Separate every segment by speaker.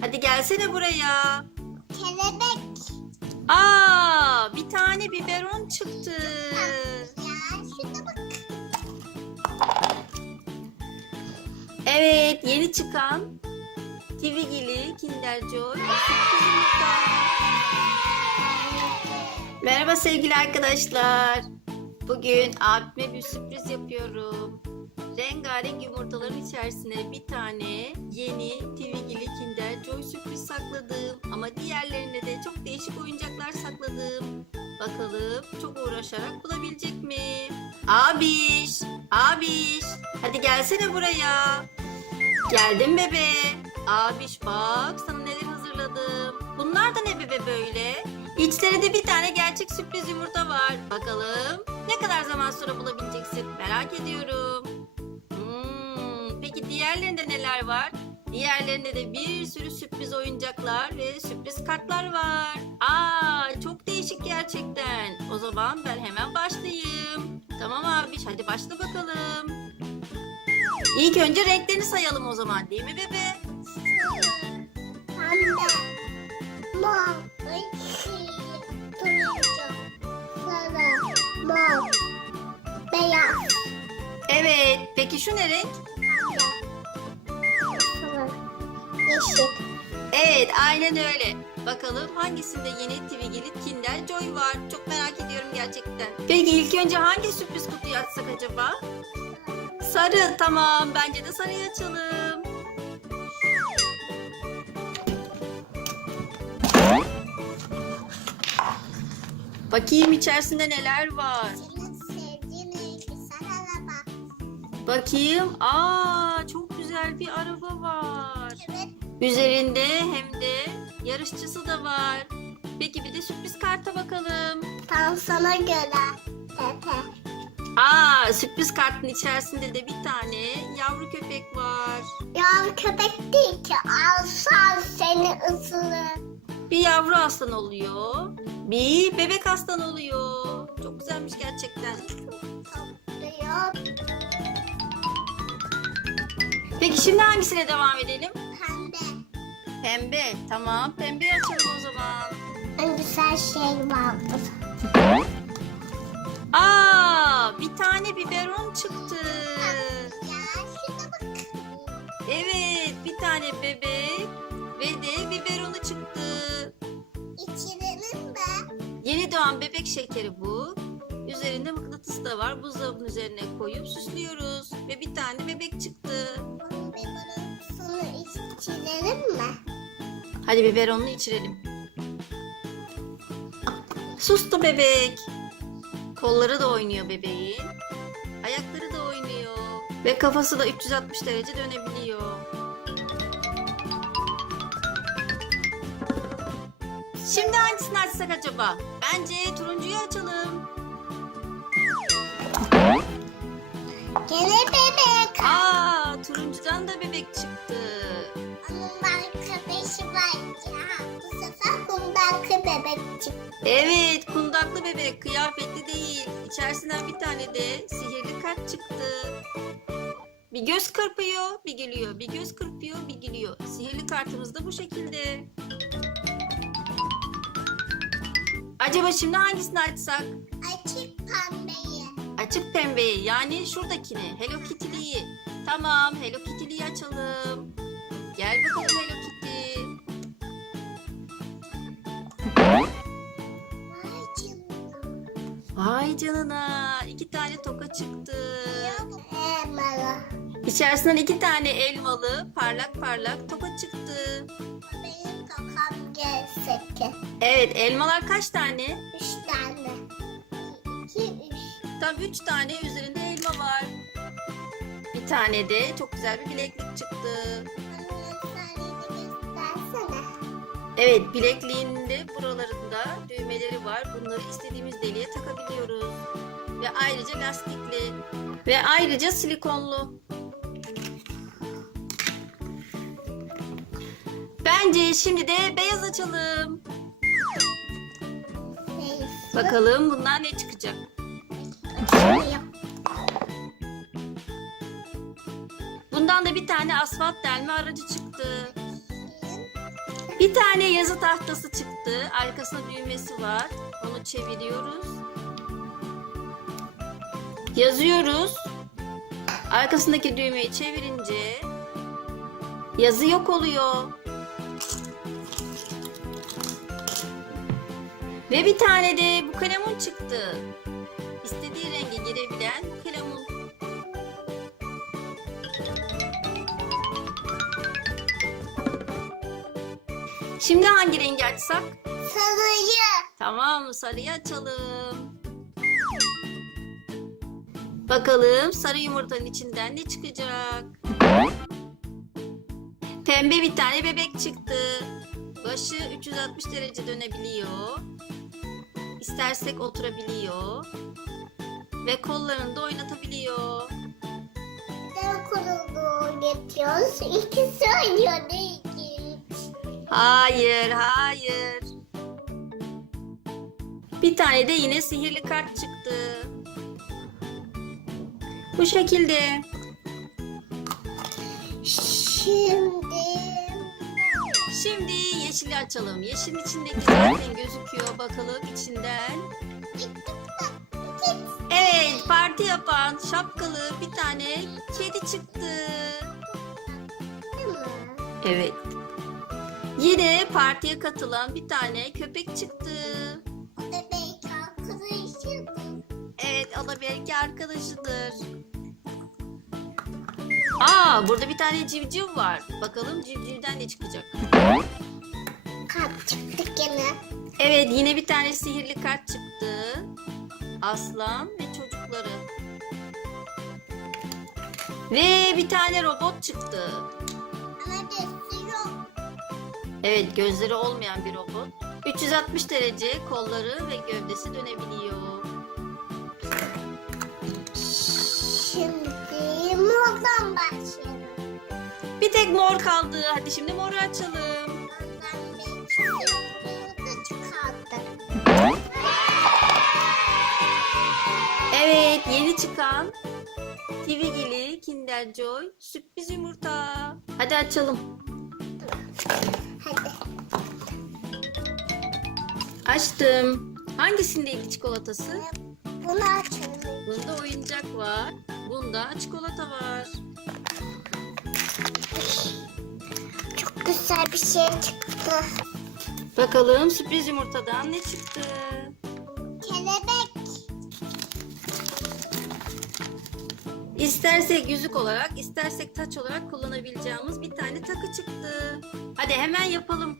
Speaker 1: Hadi gelsene buraya.
Speaker 2: Kelebek.
Speaker 1: Aa, bir tane biberon çıktı.
Speaker 2: Ya şuna bak.
Speaker 1: Evet, yeni çıkan Tivigili Kinder Joy. Merhaba sevgili arkadaşlar. Bugün abime bir sürpriz yapıyorum. Rengarenk yumurtaların içerisine bir tane yeni Tivigili Kinder Joy sürpriz sakladım. Ama diğerlerine de çok değişik oyuncaklar sakladım. Bakalım çok uğraşarak bulabilecek mi? Abiş, abiş. Hadi gelsene buraya. Geldim bebe. Abiş bak sana neler hazırladım. Bunlar da ne bebe böyle? İçlerinde bir tane gerçek sürpriz yumurta var. Bakalım ne kadar zaman sonra bulabileceksin merak ediyorum. Diğerlerinde neler var? Diğerlerinde de bir sürü sürpriz oyuncaklar ve sürpriz kartlar var. Aa çok değişik gerçekten. O zaman ben hemen başlayayım. Tamam abiş hadi başla bakalım. İlk önce renklerini sayalım o zaman değil mi bebe?
Speaker 2: Pembe. Mavi. Turuncu. Sarı. Mor. Beyaz.
Speaker 1: Evet. Peki şu ne renk?
Speaker 2: Yeşil.
Speaker 1: Evet aynen öyle. Bakalım hangisinde yeni Twiggy'li Kinder Joy var. Çok merak ediyorum gerçekten. Peki ilk önce hangi sürpriz kutuyu açsak acaba? Sarı tamam. Bence de sarıyı açalım. Bakayım içerisinde neler var.
Speaker 2: Senin sevdiğin rengi sarı bak.
Speaker 1: Bakayım. Aa çok güzel bir araba var. Üzerinde hem de yarışçısı da var. Peki bir de sürpriz karta bakalım.
Speaker 2: Tam sana göre. Pepe.
Speaker 1: Aa sürpriz kartın içerisinde de bir tane yavru köpek var.
Speaker 2: Ya köpek değil ki. Alsan seni ısırır.
Speaker 1: Bir yavru aslan oluyor. Bir bebek aslan oluyor. Çok güzelmiş gerçekten. Peki şimdi hangisine devam edelim?
Speaker 2: Pembe.
Speaker 1: Tamam pembe açalım o zaman.
Speaker 2: En güzel şey vardır.
Speaker 1: Aa bir tane biberon çıktı.
Speaker 2: Ya şuna bak.
Speaker 1: Evet bir tane bebek ve de biberonu çıktı.
Speaker 2: İçirelim de.
Speaker 1: Yeni doğan bebek şekeri bu. Üzerinde mıknatıs da var. Buzdolabının üzerine koyup süslüyoruz. Ve bir tane bebek çıktı.
Speaker 2: Onun biberonunu içirelim mi?
Speaker 1: Hadi biberonunu içirelim. Sustu bebek. Kolları da oynuyor bebeğin. Ayakları da oynuyor. Ve kafası da 360 derece dönebiliyor. Şimdi hangisini açsak acaba? Bence turuncuyu açalım.
Speaker 2: Gene bebek.
Speaker 1: Aa, turuncudan da bebek çıktı.
Speaker 2: Kundaklı bebek çıktı.
Speaker 1: Evet, kundaklı bebek, kıyafetli değil. İçerisinden bir tane de sihirli kart çıktı. Bir göz kırpıyor, bir gülüyor. Bir göz kırpıyor, bir gülüyor. Sihirli kartımız da bu şekilde. Acaba şimdi hangisini açsak?
Speaker 2: Açık pembeyi.
Speaker 1: Açık pembeyi, yani şuradakini, Hello Kitty'liyi. Tamam, Hello Kitty'liyi açalım. Gel bakalım Hello
Speaker 2: Vay canına.
Speaker 1: İki tane toka çıktı.
Speaker 2: Elmalı.
Speaker 1: İçerisinden iki tane elmalı, parlak parlak toka çıktı.
Speaker 2: Benim kakam gelsek.
Speaker 1: Evet, elmalar kaç tane?
Speaker 2: Üç tane. İki, üç.
Speaker 1: Tam üç tane üzerinde elma var. Bir tane de çok güzel bir bileklik çıktı. Evet, bilekliğinde buralarında düğmeleri var. Bunları istediğimiz deliğe takabiliyoruz. Ve ayrıca lastikli. Ve ayrıca silikonlu. Bence şimdi de beyaz açalım. Bakalım bundan ne çıkacak. Bundan anda bir tane asfalt delme aracı çıktı. Bir tane yazı tahtası çıktı. Arkasında düğmesi var. Onu çeviriyoruz. Yazıyoruz. Arkasındaki düğmeyi çevirince yazı yok oluyor. Ve bir tane de bu kalemun çıktı. İstediği renge girebilen bu kalemun. Şimdi hangi rengi açsak?
Speaker 2: Sarıyı.
Speaker 1: Tamam sarıyı açalım. Bakalım sarı yumurtanın içinden ne çıkacak? Pembe bir tane bebek çıktı. Başı 360 derece dönebiliyor. İstersek oturabiliyor. Ve kollarını da oynatabiliyor.
Speaker 2: Neden kurulu getiriyoruz? İkisi oynuyor değil.
Speaker 1: Hayır, hayır. Bir tane de yine sihirli kart çıktı. Bu şekilde.
Speaker 2: Şimdi
Speaker 1: Şimdi yeşili açalım. Yeşilin içindeki zaten gözüküyor. Bakalım içinden. Evet, parti yapan şapkalı bir tane kedi çıktı. Evet. Yine partiye katılan bir tane köpek çıktı.
Speaker 2: bebek arkadaşım.
Speaker 1: Evet, o da belki arkadaşıdır. Aa, burada bir tane civciv var. Bakalım civcivden ne çıkacak.
Speaker 2: Kart çıktı gene.
Speaker 1: Evet, yine bir tane sihirli kart çıktı. Aslan ve çocukları. Ve bir tane robot çıktı. Evet, gözleri olmayan bir robot. 360 derece kolları ve gövdesi dönebiliyor.
Speaker 2: Şimdi mordan başlayalım.
Speaker 1: Bir tek mor kaldı. Hadi şimdi moru açalım.
Speaker 2: Çıkardı.
Speaker 1: Evet, yeni çıkan Tivigili Kinder Joy sürpriz yumurta. Hadi açalım. Açtım. Hangisindeydi çikolatası?
Speaker 2: Bunu açalım.
Speaker 1: Bunda oyuncak var. Bunda çikolata var.
Speaker 2: Çok güzel bir şey çıktı.
Speaker 1: Bakalım sürpriz yumurtadan ne çıktı?
Speaker 2: Kelebek.
Speaker 1: İstersek yüzük olarak, istersek taç olarak kullanabileceğimiz bir tane takı çıktı. Hadi hemen yapalım.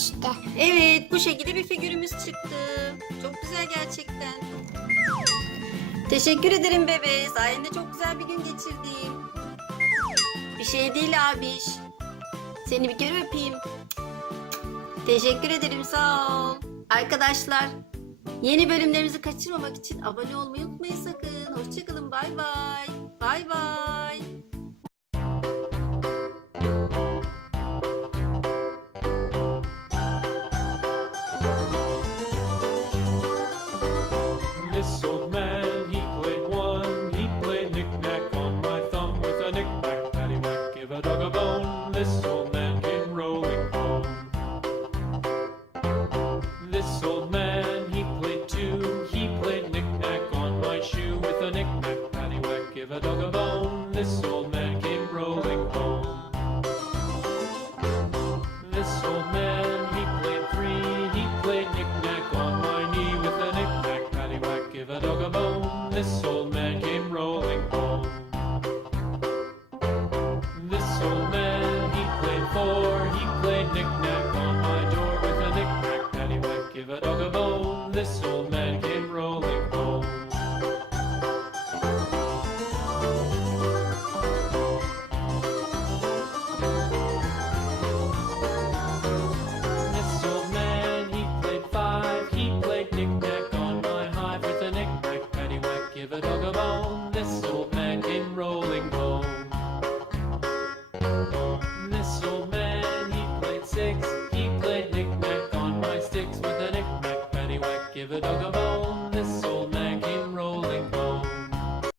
Speaker 2: İşte.
Speaker 1: Evet, bu şekilde bir figürümüz çıktı. Çok güzel gerçekten. Teşekkür ederim bebe. Sayende çok güzel bir gün geçirdim. Bir şey değil abiş. Seni bir kere öpeyim. Teşekkür ederim, sağ ol. Arkadaşlar, yeni bölümlerimizi kaçırmamak için abone olmayı unutmayın sakın. Hoşçakalın, bay bay. Bay bay.